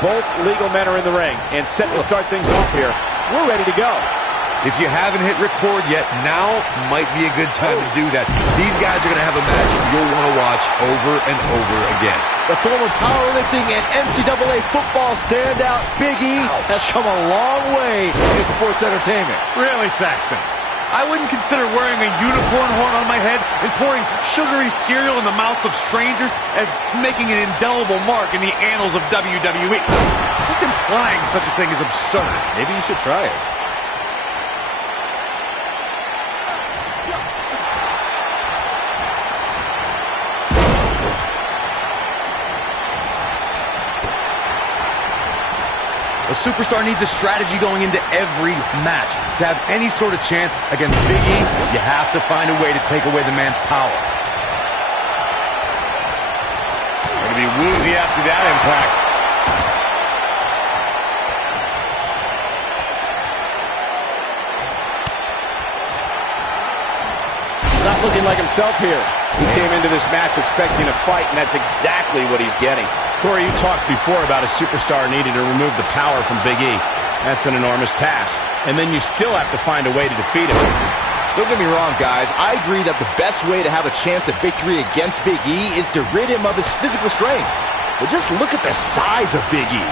Both legal men are in the ring and set to start things off here. We're ready to go. If you haven't hit record yet, now might be a good time to do that. These guys are going to have a match you'll want to watch over and over again. The former powerlifting and NCAA football standout Big E has come a long way in sports entertainment. Really, Saxton? I wouldn't consider wearing a unicorn horn on my head and pouring sugary cereal in the mouths of strangers as making an indelible mark in the annals of WWE. Just implying such a thing is absurd. Maybe you should try it. A superstar needs a strategy going into every match. To have any sort of chance against Big E, you have to find a way to take away the man's power. Going to be woozy after that impact. He's not looking like himself here. He came into this match expecting a fight, and that's exactly what he's getting. Corey, you talked before about a superstar needing to remove the power from Big E. That's an enormous task. And then you still have to find a way to defeat him. Don't get me wrong, guys. I agree that the best way to have a chance at victory against Big E is to rid him of his physical strength. But just look at the size of Big E.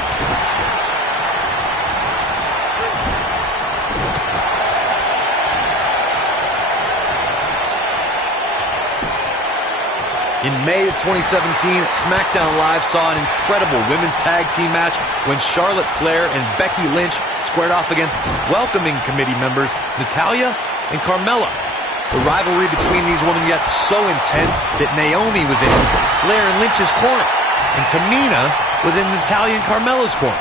In May of 2017, SmackDown Live saw an incredible women's tag team match when Charlotte Flair and Becky Lynch squared off against welcoming committee members Natalya and Carmella. The rivalry between these women got so intense that Naomi was in Flair and Lynch's corner, and Tamina was in Natalya and Carmella's corner.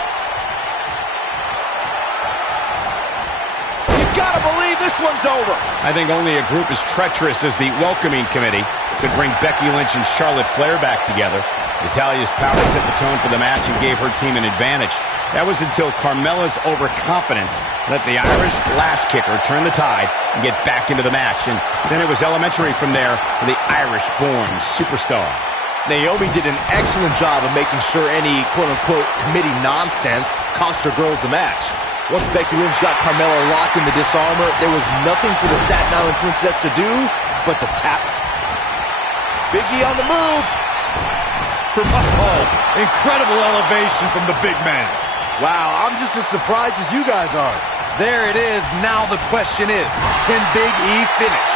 You gotta believe this one's over. I think only a group as treacherous as the welcoming committee could bring Becky Lynch and Charlotte Flair back together. Natalya's power set the tone for the match and gave her team an advantage. That was until Carmella's overconfidence let the Irish lass kicker turn the tide and get back into the match. And then it was elementary from there for the Irish-born superstar. Naomi did an excellent job of making sure any quote-unquote committee nonsense cost her girls the match. Once Becky Lynch got Carmella locked in the disarmor, there was nothing for the Staten Island Princess to do but the tap. Big E on the move. Incredible elevation from the big man. Wow, I'm just as surprised as you guys are. There it is. Now the question is, can Big E finish?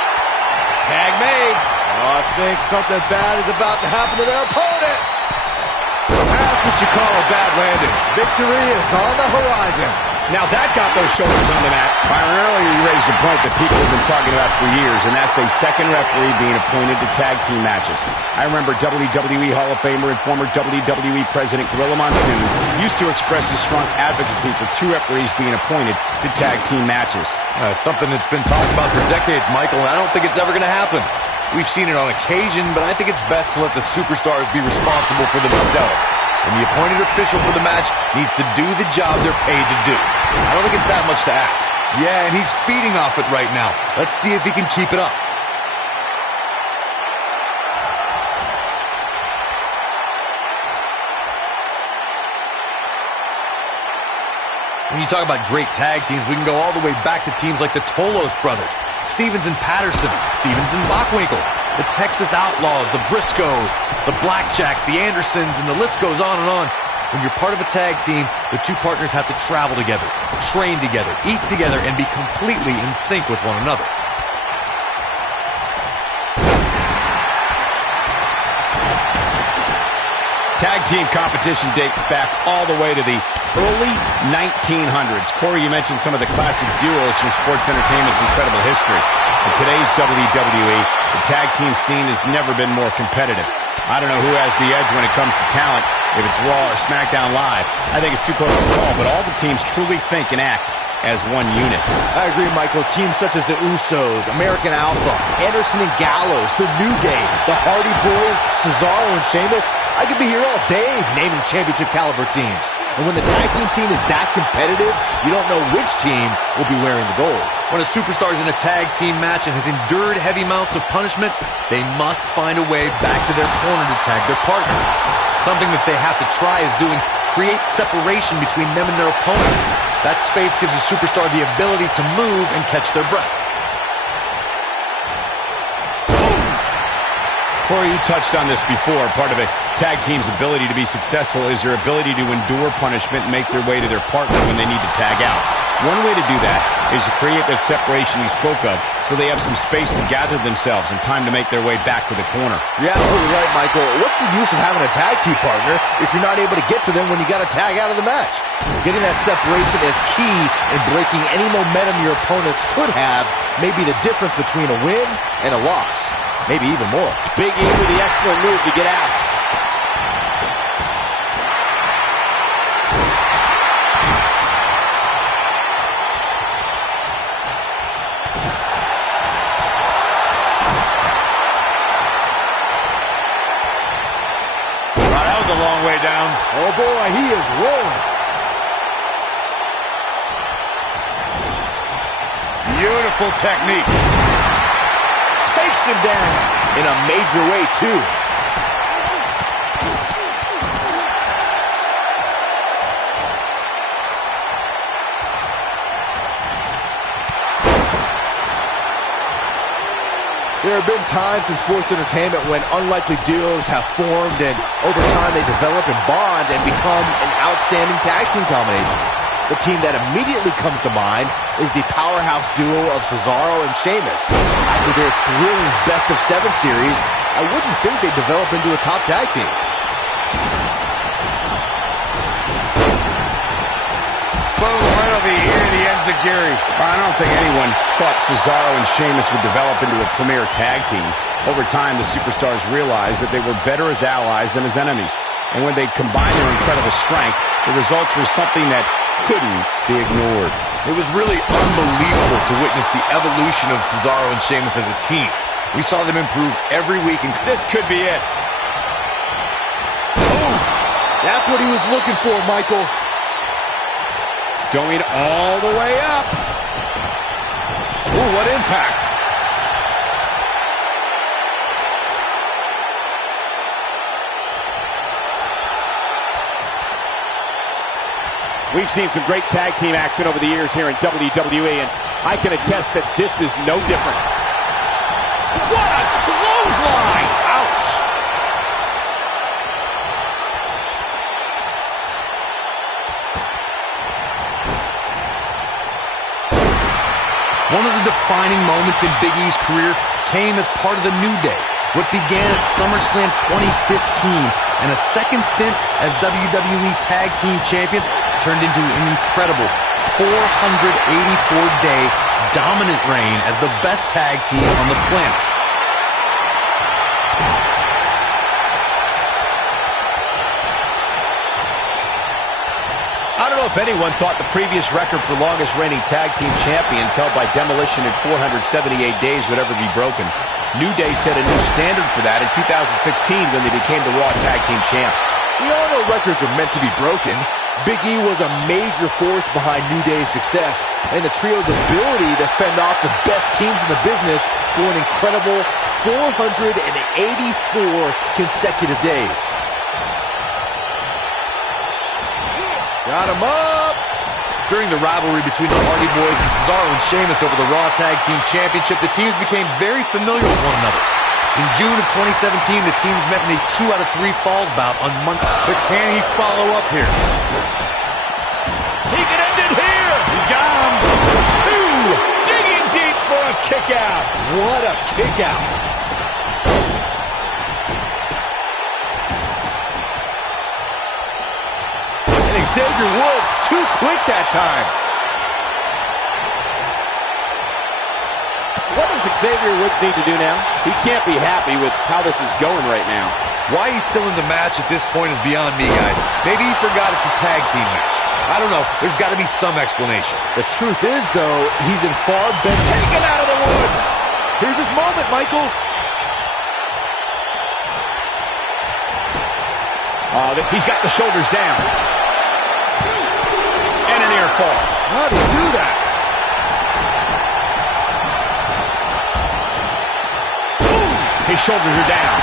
Tag made. Oh, I think something bad is about to happen to their opponent. That's what you call a bad landing. Victory is on the horizon. Now that got those shoulders on the mat. Byron, earlier you raised a point that people have been talking about for years, and that's a second referee being appointed to tag team matches. I remember WWE Hall of Famer and former WWE President Gorilla Monsoon used to express his strong advocacy for two referees being appointed to tag team matches. It's something that's been talked about for decades, Michael, and I don't think it's ever going to happen. We've seen it on occasion, but I think it's best to let the superstars be responsible for themselves. And the appointed official for the match needs to do the job they're paid to do. I don't think it's that much to ask. Yeah, and he's feeding off it right now. Let's see if he can keep it up. When you talk about great tag teams, we can go all the way back to teams like the Tolos brothers, Stevens and Patterson, Stevens and Bockwinkel, the Texas Outlaws, the Briscoes, the Blackjacks, the Andersons, and the list goes on and on. When you're part of a tag team, the two partners have to travel together, train together, eat together, and be completely in sync with one another. Tag team competition dates back all the way to the early 1900s. Corey, you mentioned some of the classic duos from sports entertainment's incredible history. In today's WWE, the tag team scene has never been more competitive. I don't know who has the edge when it comes to talent, if it's Raw or SmackDown Live. I think it's too close to call, but all the teams truly think and act as one unit. I agree, Michael. Teams such as the Usos, American Alpha, Anderson and Gallows, The New Day, the Hardy Boys, Cesaro and Sheamus. I could be here all day naming championship caliber teams. And when the tag team scene is that competitive, you don't know which team will be wearing the gold. When a superstar is in a tag team match and has endured heavy amounts of punishment, they must find a way back to their corner to tag their partner. Something that they have to try is doing creates separation between them and their opponent. That space gives a superstar the ability to move and catch their breath. Corey, you touched on this before. Part of a tag team's ability to be successful is their ability to endure punishment and make their way to their partner when they need to tag out. One way to do that is to create that separation you spoke of so they have some space to gather themselves and time to make their way back to the corner. You're absolutely right, Michael. What's the use of having a tag team partner if you're not able to get to them when you got to tag out of the match? Getting that separation is key in breaking any momentum your opponents could have, maybe the difference between a win and a loss. Maybe even more. Big E with the excellent move to get out. Wow, that was a long way down. Oh boy, he is rolling. Beautiful technique. Takes him down in a major way, too. There have been times in sports entertainment when unlikely duos have formed and over time they develop and bond and become an outstanding tag team combination. The team that immediately comes to mind is the powerhouse duo of Cesaro and Sheamus. After their thrilling best-of-7 series, I wouldn't think they'd develop into a top tag team. Boom, right over the ear of the enziguri. I don't think anyone thought Cesaro and Sheamus would develop into a premier tag team. Over time, the superstars realized that they were better as allies than as enemies. And when they combined their incredible strength, the results were something that couldn't be ignored. It was really unbelievable to witness the evolution of Cesaro and Sheamus as a team. We saw them improve every week, and This could be it. That's what he was looking for, Michael. Going all the way up. Ooh, what impact. We've seen some great tag team action over the years here in WWE, and I can attest that this is no different. What a clothesline! Ouch! One of the defining moments in Big E's career came as part of the New Day. What began at SummerSlam 2015 and a second stint as WWE Tag Team Champions turned into an incredible 484-day dominant reign as the best tag team on the planet. I don't know if anyone thought the previous record for longest reigning tag team champions held by Demolition in 478 days would ever be broken. New Day set a new standard for that in 2016 when they became the Raw Tag Team Champs. We all know records are meant to be broken. Big E was a major force behind New Day's success and the trio's ability to fend off the best teams in the business for an incredible 484 consecutive days. Got him up! During the rivalry between the Hardy Boys and Cesaro and Sheamus over the Raw Tag Team Championship, the teams became very familiar with one another. In June of 2017, the teams met in a 2 out of 3 falls bout on Monday. But can he follow up here? He can end it here! He got him. 2! Digging deep for a kick out! What a kick out! And Xavier Woods too quick that time. What does Xavier Woods need to do now? He can't be happy with how this is going right now. why he's still in the match at this point is beyond me, guys. Maybe he forgot it's a tag team match. I don't know. There's got to be some explanation. The truth is, though, he's in far better. Taken out of the woods. Here's his moment, Michael. He's got the shoulders down. And an air fall. How did he do that? His shoulders are down.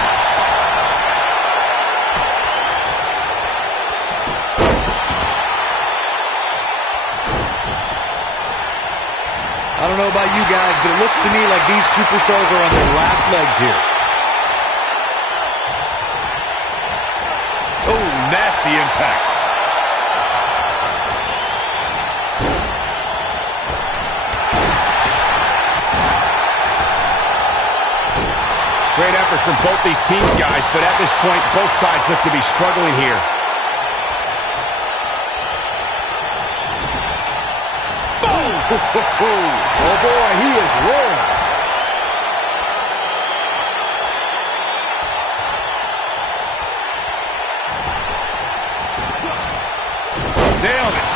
know about you guys, but it looks to me like these superstars are on their last legs here. Oh, nasty impact. Great effort from both these teams, guys, but at this point, both sides look to be struggling here. Oh, boy, he is rolling. Nailed it.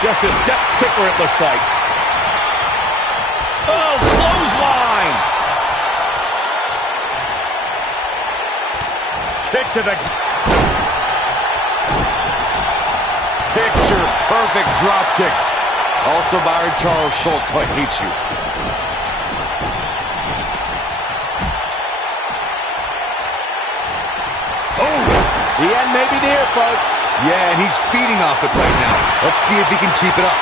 Just a step quicker, it looks like. Oh, clothesline! Kick to the... Picture-perfect drop kick. Also, Byron Charles Schultz, I hate you. Oh! The end may be near, folks. Yeah, and he's feeding off it right now. Let's see if he can keep it up.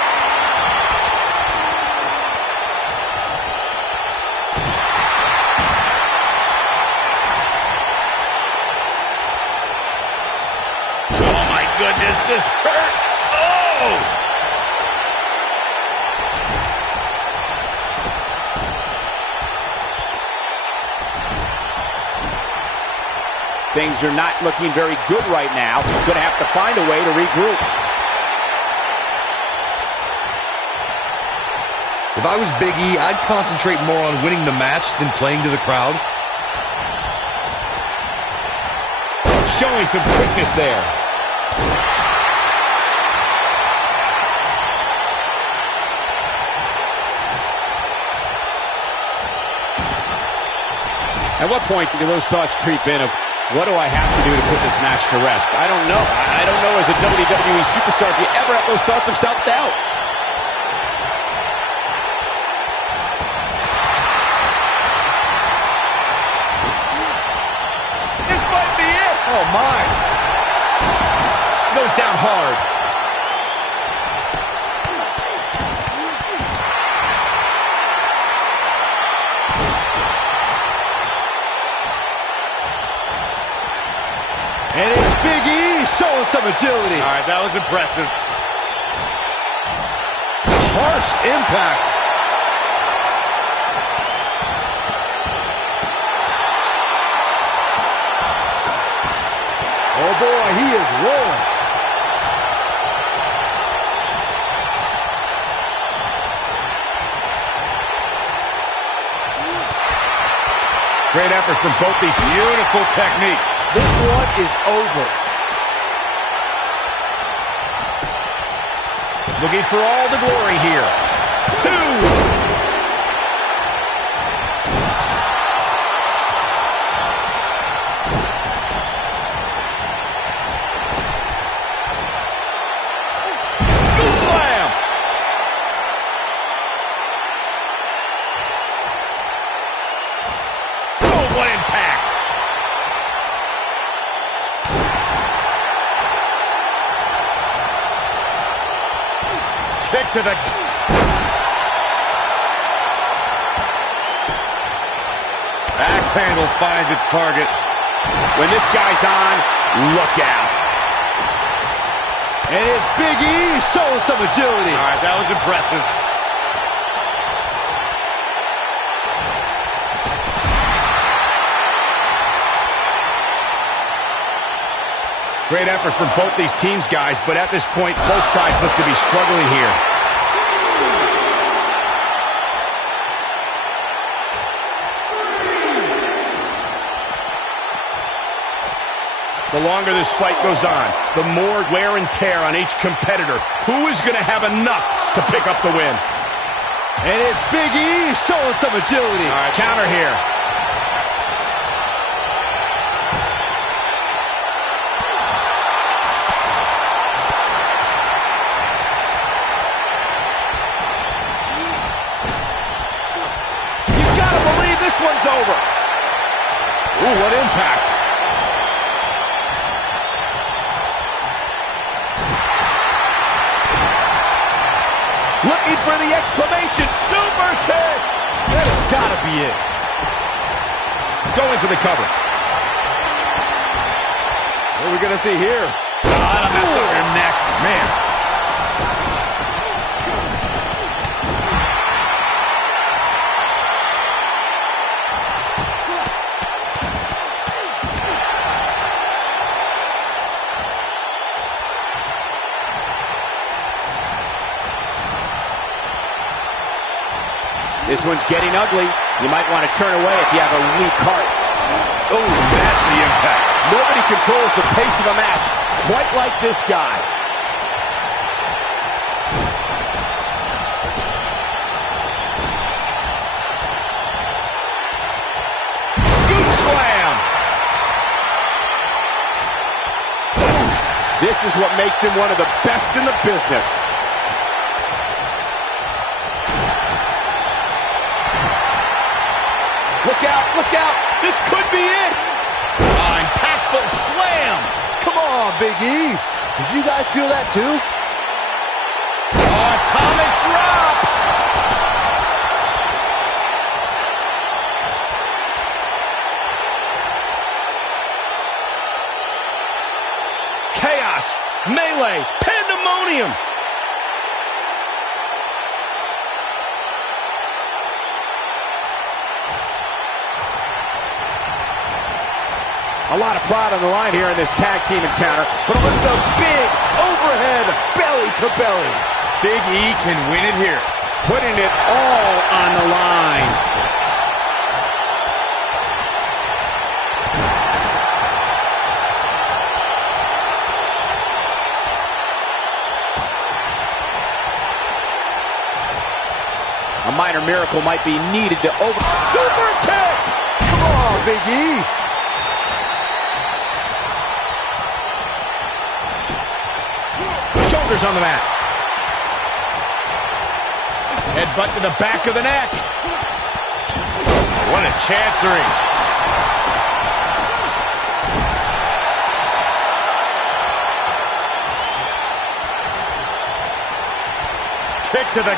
Oh, my goodness, this hurts. Oh! Things are not looking very good right now. Going to have to find a way to regroup. If I was Big E, I'd concentrate more on winning the match than playing to the crowd. Showing some quickness there. At what point do those thoughts creep in of, what do I have to do to put this match to rest? I don't know. I don't know as a WWE superstar if you ever have those thoughts of self-doubt. This might be it. Oh, my. Goes down hard. And it's Big E showing some agility. All right, that was impressive. Harsh impact. Oh, boy, he is rolling. Great effort from both these. Beautiful technique. This one is over. Looking for all the glory here. 2. Scoop slam. Oh, what impact. Kick to the... Axe handle finds its target. When this guy's on, look out. And it's Big E showing some agility. All right, that was impressive. Great effort from both these teams, guys, but at this point, both sides look to be struggling here. The longer this fight goes on, the more wear and tear on each competitor. Who is going to have enough to pick up the win? And it's Big E showing some agility. All right, counter here. Ooh, what impact. Looking for the exclamation super kick. That has got to be it. Going for the cover. What are we going to see here? That'll mess up your neck. Man. This one's getting ugly. You might want to turn away if you have a weak heart. Oh, nasty impact. Nobody controls the pace of a match quite like this guy. Scoop slam. This is what makes him one of the best in the business. Look out, look out. This could be it. Impactful slam. Come on, Big E. Did you guys feel that too? Atomic drop. Chaos, melee, pandemonium. A lot of pride on the line here in this tag team encounter. But look at the big overhead belly to belly. Big E can win it here. Putting it all on the line. A minor miracle might be needed to over... Super kick! Come on, Big E! Shoulders on the mat. Headbutt to the back of the neck. What a chancery. Kick to the...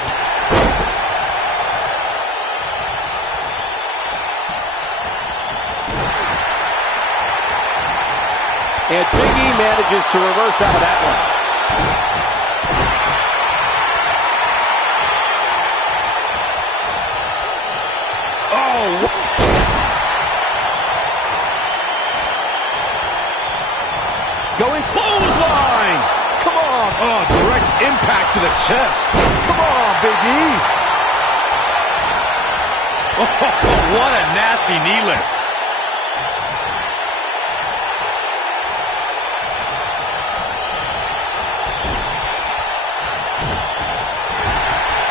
And Big E manages to reverse out of that one. Oh! Going clothesline! Come on! Oh, direct impact to the chest. Come on, Big E! Oh, what a nasty knee lift.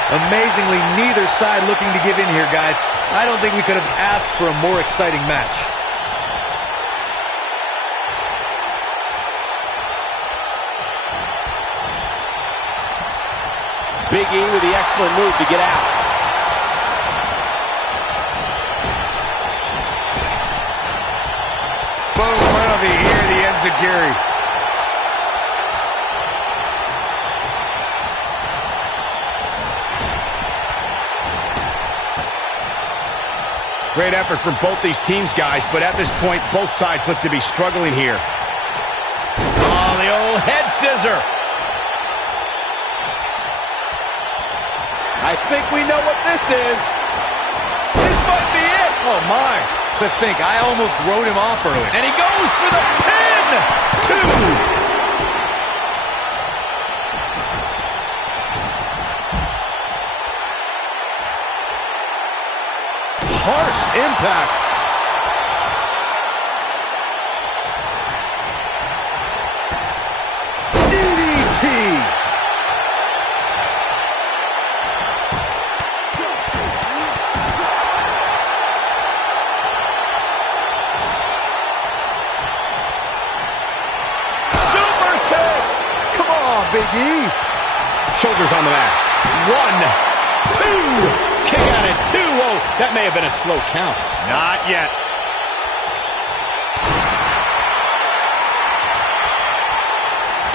Amazingly, neither side looking to give in here, guys. I don't think we could have asked for a more exciting match. Big E with the excellent move to get out. Boom, right over here, the enziguri. Great effort from both these teams, guys, but at this point, both sides look to be struggling here. Oh, the old head scissor. I think we know what this is. This might be it. Oh, my. To think, I almost wrote him off earlier. And he goes for the pin! 2! Harsh impact. DDT. Super kick. Come on, Big E. Shoulders on the mat. 1, 2. Kick out at 2. Oh, that may have been a slow count. Not yet.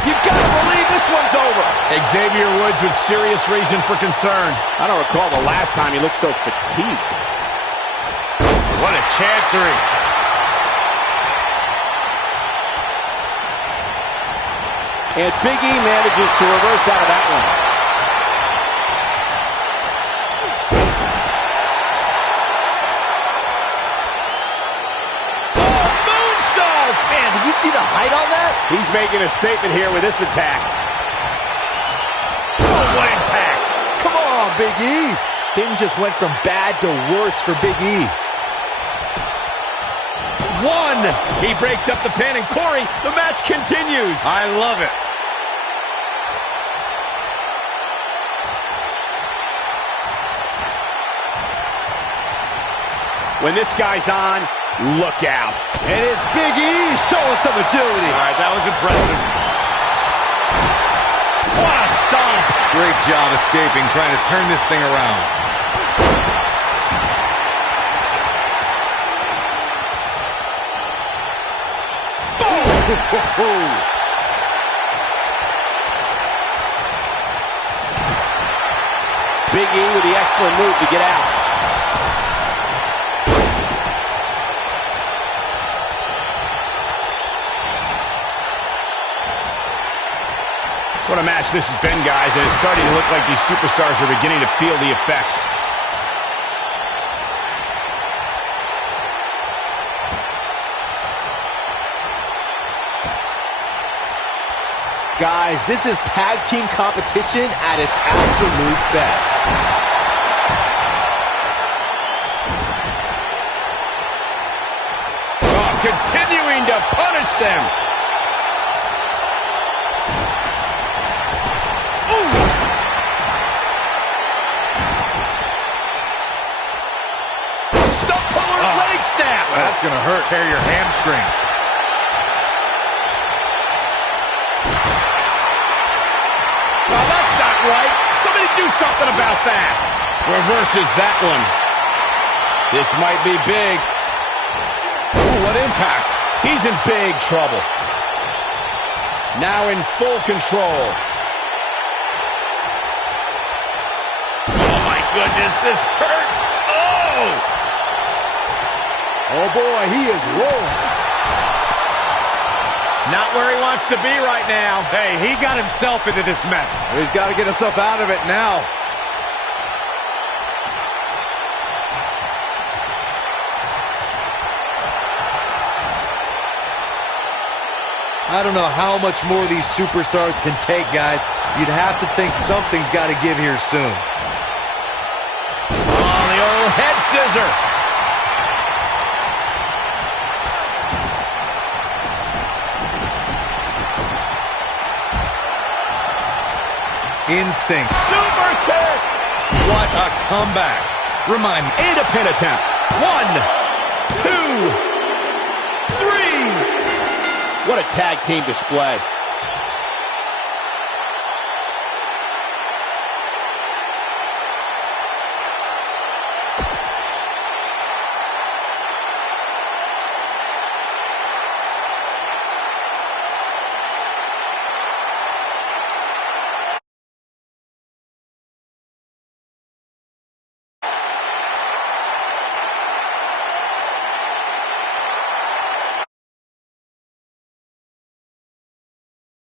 You gotta believe this one's over. Xavier Woods with serious reason for concern. I don't recall the last time he looked so fatigued. What a chancery. And Big E manages to reverse out of that one. Oh, moonsault! Man, did you see the height on that? He's making a statement here with this attack. Oh, what impact! Come on, Big E. Things just went from bad to worse for Big E. One. He breaks up the pin, and Corey, the match continues. I love it. When this guy's on, look out. And it's Big E showing some agility. All right, that was impressive. What a stomp. Great job escaping, trying to turn this thing around. Big E with the excellent move to get out. What a match this has been, guys, and it's starting to look like these superstars are beginning to feel the effects. Guys, this is tag team competition at its absolute best. Oh, continuing to punish them. Stump puller leg snap. That's going to hurt. Tear your hamstring. Oh, that's not right. Somebody do something about that. Reverses that one. This might be big. Ooh, what impact. He's in big trouble. Now in full control. Oh, my goodness, this hurts. Oh! Oh boy, he is rolling. Not where he wants to be right now. Hey, he got himself into this mess. He's got to get himself out of it now. I don't know how much more these superstars can take, guys. You'd have to think something's got to give here soon. Oh, the old head scissor. Instinct. Super kick. What a comeback. Remind me. And a pin attempt. 1, 2, 3. What a tag team display.